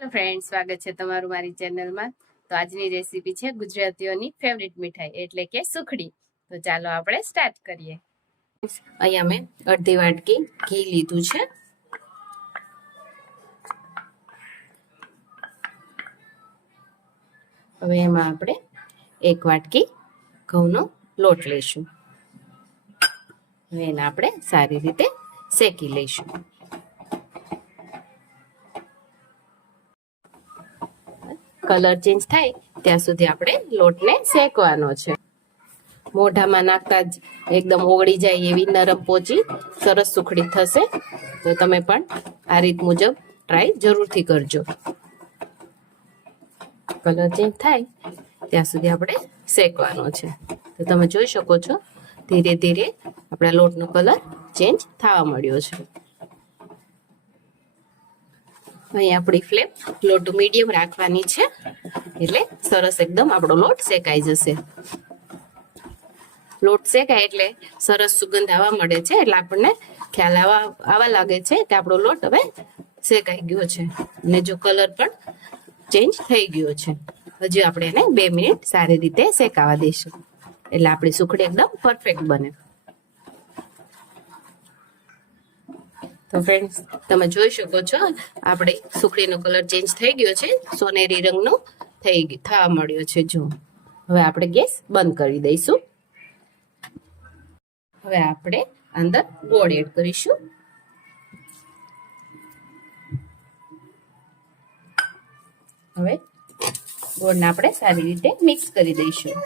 Friend સ્વાગત છે તમારું મારી ચેનલમાં તો આજની રેસીપી છે ગુજરાતીઓની ફેવરિટ મીઠાઈ, એટલે કે સુખડી. તો ચાલો આપણે સ્ટાર્ટ કરીએ. અહીંયા મેં અડધી વાટકી ઘી લીધું છે. હવે એમાં આપણે એક વાટકી ઘઉંનો લોટ લઈશું. હવે એને આપણે સારી રીતે શેકી લઈશું. કલર ચેન્જ થાય, ત્યાં સુધી આપણે લોટને શેકવાનો છે. મોઢામાં નાખતા જ એકદમ ઓગળી જાય એવી નરમ પોચી, સરસ સુખડી થશે. તો તમે પણ આ રીત મુજબ ટ્રાય જરૂરથી કરજો. કલર ચેન્જ થાય, ત્યાં સુધી આપણે શેકવાનો છે. તો તમે જોઈ શકો છો, ધીરે ધીરે આપણા લોટનો કલર ચેન્જ થવા મળ્યો છે. અહીં આપણી ફ્લેમ લોટ મીડિયમ રાખવાની છે. એટલે સરસ એકદમ આપણો લોટ શેકાઈ જશે. લોટ શેકાય એટલે સરસ સુગંધ આવવા મળે છે. એટલે આપણને ખ્યાલ આવવા આવવા લાગે છે કે આપણો લોટ હવે શેકાઈ ગયો છે. અને જો કલર પણ ચેન્જ થઈ ગયો છે. હજી આપણે એને બે મિનિટ સારી રીતે શેકાવા દઈશું. એટલે આપણી સુખડી એકદમ પરફેક્ટ બને. તો ફ્રેન્ડ્સ તમે જોઈ શકો છો, આપણે સુખડીનો કલર ચેન્જ થઈ ગયો છે, સોનેરી રંગનો થઈ ગયો, થવા મળ્યો છે, જો. હવે આપણે ગેસ બંધ કરી દઈશું. હવે આપણે અંદર ગોળ એડ કરીશું. હવે ગોળને આપણે સારી રીતે મિક્સ કરી દઈશું.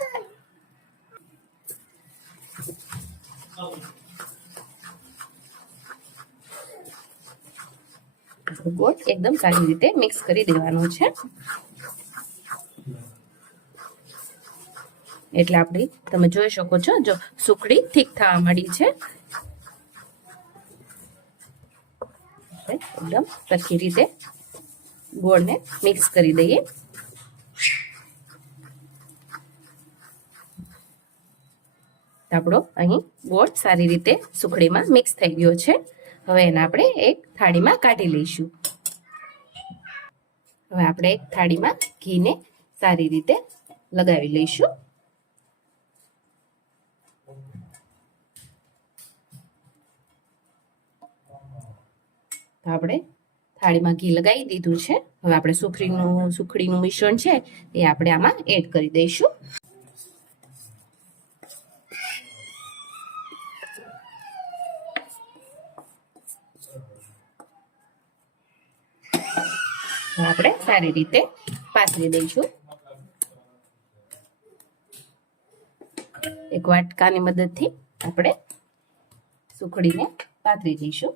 ગોળ એકદમ સારી રીતે મિક્સ કરી દેવાનો છે. એટલે આપણી, તમે જોઈ શકો છો, જો સુખડી ઠીક થવા મળી છે. એકદમ સરખી રીતે ગોળને મિક્સ કરી દઈએ. આપણો અહીં ગોળ સારી રીતે સુખડીમાં મિક્સ થઈ ગયો છે. હવે એને આપણે એક થાળીમાં કાઢી લઈશું. હવે આપણે એક થાળીમાં ઘીને સારી રીતે લગાવી લઈશું. આપણે થાળીમાં ઘી લગાવી દીધું છે. હવે આપણે સુખડીનું સુખડીનું મિશ્રણ છે, એ આપણે આમાં એડ કરી દઈશું. આપણે સારી રીતે પાથરી દઈશું એક વાટકાની મદદથી આપણે સુખડીને પાથરી દઈશું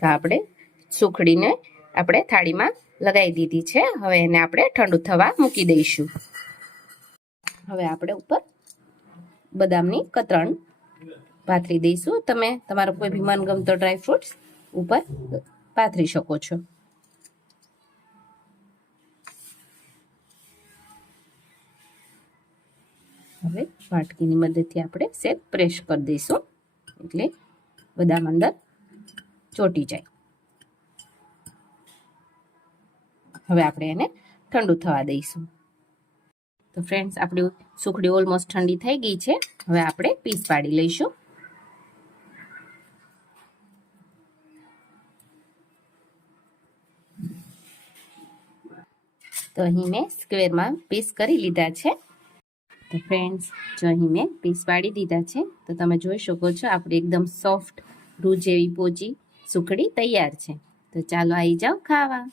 તો આપણે સુખડીને આપણે થાળીમાં લગાવી દીધી છે. હવે એને આપણે ઠંડુ થવા મૂકી દઈશું. હવે આપણે ઉપર બદામની કતરણ પાથરી દઈશું. તમે તમારો કોઈ બી મનગમતો ડ્રાય ફ્રૂટ્સ ઉપર પાથરી શકો છો. હવે વાટકીની મદદથી આપણે સેજ પ્રેસ કરી દઈશું. એટલે બદામ અંદર ચોટી જાય. હવે આપણે એને ઠંડુ થવા દઈશું. તો ફ્રેન્ડ્સ આપણી સુખડી ઓલમોસ્ટ ઠંડી થઈ ગઈ છે. હવે આપણે પીસ પાડી લઈશું. તો અહીં મેં સ્ક્વેરમાં પીસ કરી લીધા છે. તો ફ્રેન્ડ્સ જો અહીં મેં પીસ પાડી દીધા છે, તો તમે જોઈ શકો છો આપણી એકદમ સોફ્ટ રૂ જેવી પોચી સુખડી તૈયાર છે. તો ચાલો આવી જાઓ ખાવા.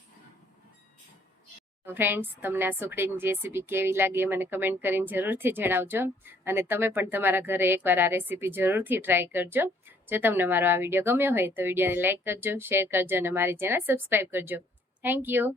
ફ્રેન્ડ્સ તમને આ સુખડીની રેસીપી કેવી લાગી મને કમેન્ટ કરીને જરૂરથી જણાવજો. અને તમે પણ તમારા ઘરે એકવાર આ રેસીપી જરૂરથી ટ્રાય કરજો. જો તમને મારો આ વીડિયો ગમ્યો હોય તો વિડીયોને લાઇક કરજો શેર કરજો અને મારી ચેનલ સબસ્ક્રાઈબ કરજો. Thank you